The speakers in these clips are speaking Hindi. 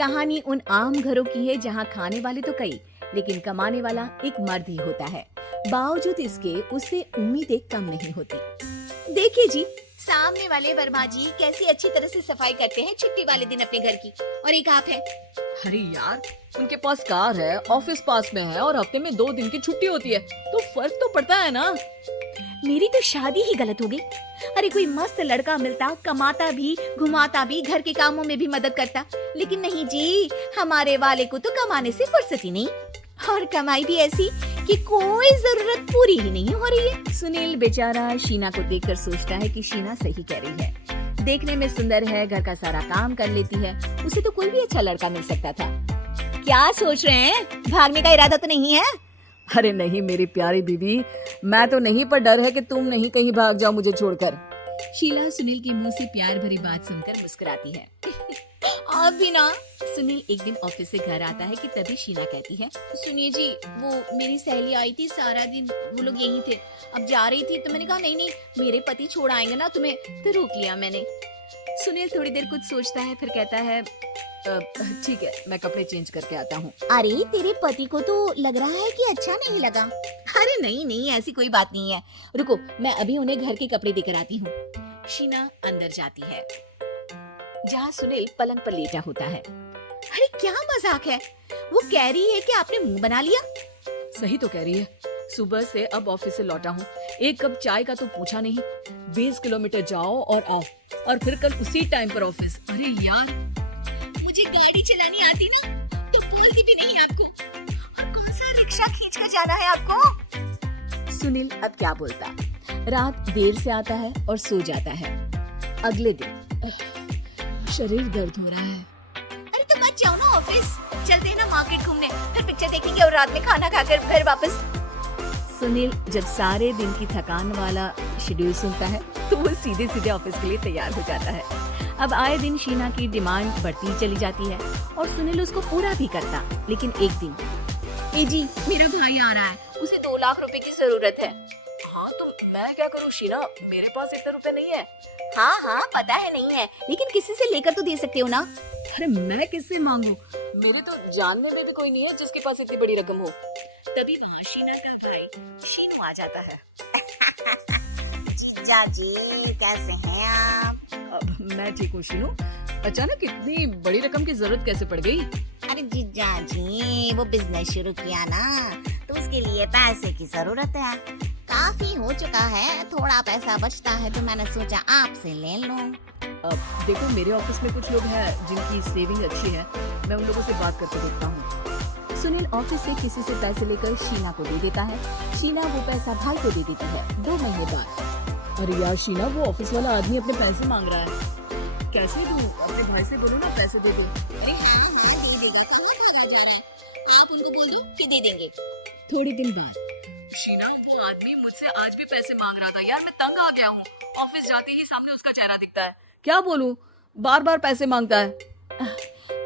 कहानी उन आम घरों की है जहाँ खाने वाले तो कई, लेकिन कमाने वाला एक मर्द ही होता है। बावजूद इसके उसे उम्मीदें कम नहीं होती। देखिए जी, सामने वाले वर्मा जी कैसी अच्छी तरह से सफाई करते हैं छुट्टी वाले दिन अपने घर की, और एक आप है। अरे यार, उनके पास कार है, ऑफिस पास में है और हफ्ते में 2 दिन की छुट्टी होती है, तो फर्क तो पड़ता है ना। मेरी तो शादी ही गलत हो गई। अरे कोई मस्त लड़का मिलता, कमाता भी, घुमाता भी, घर के कामों में भी मदद करता, लेकिन नहीं जी, हमारे वाले को तो कमाने से फुर्सत ही नहीं, और कमाई भी ऐसी कि कोई जरूरत पूरी ही नहीं हो रही है। सुनील बेचारा शीना को देखकर सोचता है कि शीना सही कह रही है। देखने में सुंदर है, घर का सारा काम कर लेती है, उसे तो कोई भी अच्छा लड़का मिल सकता था। क्या सोच रहे हैं? भागने का इरादा तो नहीं है? अरे नहीं मेरी प्यारी बीबी, मैं तो नहीं, पर डर है कि तुम नहीं कहीं भाग जाओ मुझे छोड़कर। शीला सुनील के मुंह से प्यार भरी बात सुनकर मुस्कुराती है। आप भी ना। सुनील एक दिन ऑफिस से घर आता है कि तभी शीना कहती है, सुनिए जी, वो मेरी सहेली आई थी, सारा दिन वो लोग यहीं थे, अब जा रही थी तो मैंने कहा नहीं, मेरे पति छोड़ आएंगे ना तुम्हें, तो रोक लिया मैंने। सुनील थोड़ी देर कुछ सोचता है, फिर कहता है, ठीक है, मैं कपड़े चेंज करके आता हूँ। अरे तेरे पति को तो लग रहा है कि अच्छा नहीं लगा। अरे नहीं, ऐसी कोई बात नहीं है, रुको मैं अभी उन्हें घर के कपड़े देकर आती हूँ। शीना अंदर जाती है जहाँ सुनील पलंग पर लेटा होता है। अरे क्या मजाक है, वो कह रही है कि आपने मुंह बना लिया। सही तो कह रही है, सुबह से अब ऑफिस से लौटा हूँ, एक कप चाय का तो पूछा नहीं, 20 किलोमीटर जाओ और आओ, और फिर कल उसी टाइम पर ऑफिस। अरे यार, मुझे गाड़ी चलानी आती ना तो बोलती भी नहीं आपको, और कौन सा रिक्शा खींच कर जाना है आपको। सुनील अब क्या बोलता। रात देर से आता है और सो जाता है। अगले दिन शरीर दर्द हो रहा है। अरे तो मत जाओ ना ऑफिस, चलते हैं ना मार्केट घूमने, फिर पिक्चर देखेंगे और रात में खाना खाकर घर वापस। सुनील जब सारे दिन की थकान वाला शेड्यूल सुनता है तो वो सीधे सीधे ऑफिस के लिए तैयार हो जाता है। अब आए दिन शीना की डिमांड बढ़ती चली जाती है और सुनील उसको पूरा भी करता, लेकिन एक दिन, ए जी मेरा भाई आ रहा है, उसे 2 लाख रुपए की जरूरत है। हाँ तो मैं क्या करूँ शीना, मेरे पास इतने रुपए नहीं है। हाँ पता है नहीं है, लेकिन किसी से लेकर तो दे सकते हो ना। अरे मैं किससे मांगू, मेरे तो जानने में भी कोई नहीं है जिसके पास इतनी बड़ी रकम हो। तभी वहाँ शीना का भाई शीनू आ जाता है। जीजा जी कैसे हैं आप? अब मैं ठीक हूँ शीनू, अचानक इतनी बड़ी रकम की जरूरत कैसे पड़ गई? अरे जीजा जी, वो बिजनेस शुरू किया ना, तो उसके लिए पैसे की जरूरत है, काफी हो चुका है, थोड़ा पैसा बचता है तो मैंने सोचा आपसे ले लूं। अब देखो, मेरे ऑफिस में कुछ लोग हैं जिनकी सेविंग अच्छी है, मैं उन लोगों से बात करके देखता हूँ। सुनील ऑफिस से किसी से पैसे लेकर शीना को दे देता है। शीना वो पैसा भाई को दे देती है 2 महीने बाद। अरे यार शीना, वो ऑफिस वाला आदमी अपने पैसे मांग रहा है, कैसे दूं? अपने भाई से बोलो ना पैसे दे दो। अरे हाँ दे देगा, कहाँ भागा जा रहा है, आप उनको बोल दो कि दे देंगे। थोड़ी दिन बाद, शीना, वो आदमी मुझसे आज भी पैसे मांग रहा था यार, मैं तंग आ गया हूँ, ऑफिस जाते ही सामने उसका चेहरा दिखता है, क्या बोलूं, बार बार पैसे मांगता है।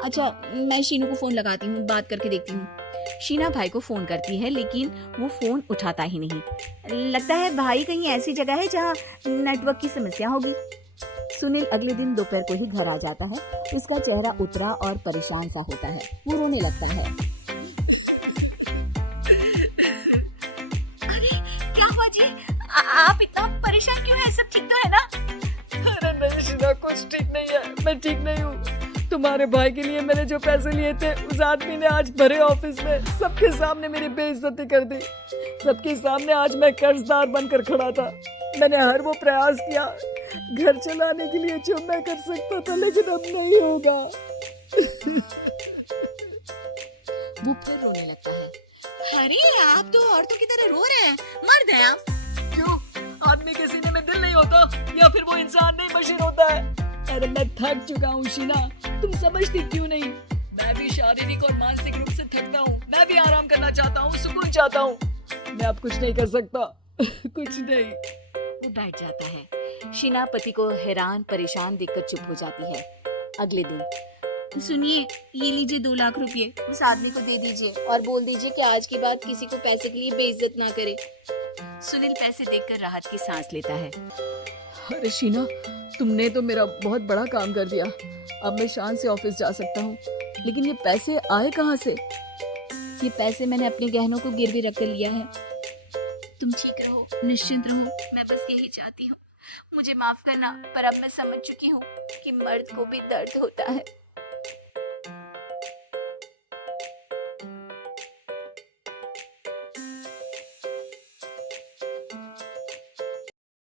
अच्छा मैं शीनू को फोन लगाती हूँ, बात करके देखती हूँ। शीना भाई को फोन करती है, लेकिन वो फोन उठाता ही नहीं। लगता है भाई कहीं ऐसी जगह है जहाँ नेटवर्क की समस्या होगी। सुनील अगले दिन दोपहर को ही घर आ जाता है। उसका चेहरा उतरा और परेशान सा होता है, वो रोने लगता है। अरे क्या हुआ जी, आप इतना परेशान क्यों हैं? सब ठीक तो है ना? अरे नहीं शीना, कुछ ठीक नहीं है, मैं ठीक नहीं हूँ। तुम्हारे भाई के लिए मैंने जो पैसे लिए थे, उस आदमी ने आज भरे ऑफिस में सबके सामने मेरी बेइज्जती कर दी। सबके सामने आज मैं कर्जदार बनकर खड़ा था। मैंने हर वो प्रयास किया घर चलाने के लिए जो मैं कर सकता था, लेकिन अब नहीं होगा। वो फिर रोने लगता है। अरे आप तो औरतों की तरह रो रहे हैं, मर्द हैं आप। क्यों, आदमी के सीने में दिल नहीं होता, या फिर वो इंसान नहीं मशीन होता है? अरे मैं थक चुका हूँ शीना, तुम समझती क्यों नहीं? मैं भी शारीरिक और मानसिक रूप से थकता हूँ, मैं भी आराम करना चाहता हूँ, सुकून चाहता हूँ। मैं अब कुछ नहीं कर सकता। कुछ नहीं। वो बैठ जाता है। शीना पति को हैरान परेशान देखकर चुप हो जाती है। अगले दिन, सुनिए ये लीजिए 2 लाख रुपए, उस आदमी को दे दीजिए और बोल दीजिए कि आज के बाद किसी को पैसे के लिए बेइज्जत ना करे। सुनील पैसे देखकर राहत की सांस लेता है। अरे शीना, तुमने तो मेरा बहुत बड़ा काम कर दिया। अब मैं शान से ऑफिस जा सकता हूँ, लेकिन ये पैसे आए कहाँ से? ये पैसे मैंने अपने गहनों को गिरवी रख कर लिया है। तुम ठीक रहो, निश्चिंत रहो, मैं बस यही चाहती हूँ। मुझे माफ करना, पर अब मैं समझ चुकी हूँ कि मर्द को भी दर्द होता है।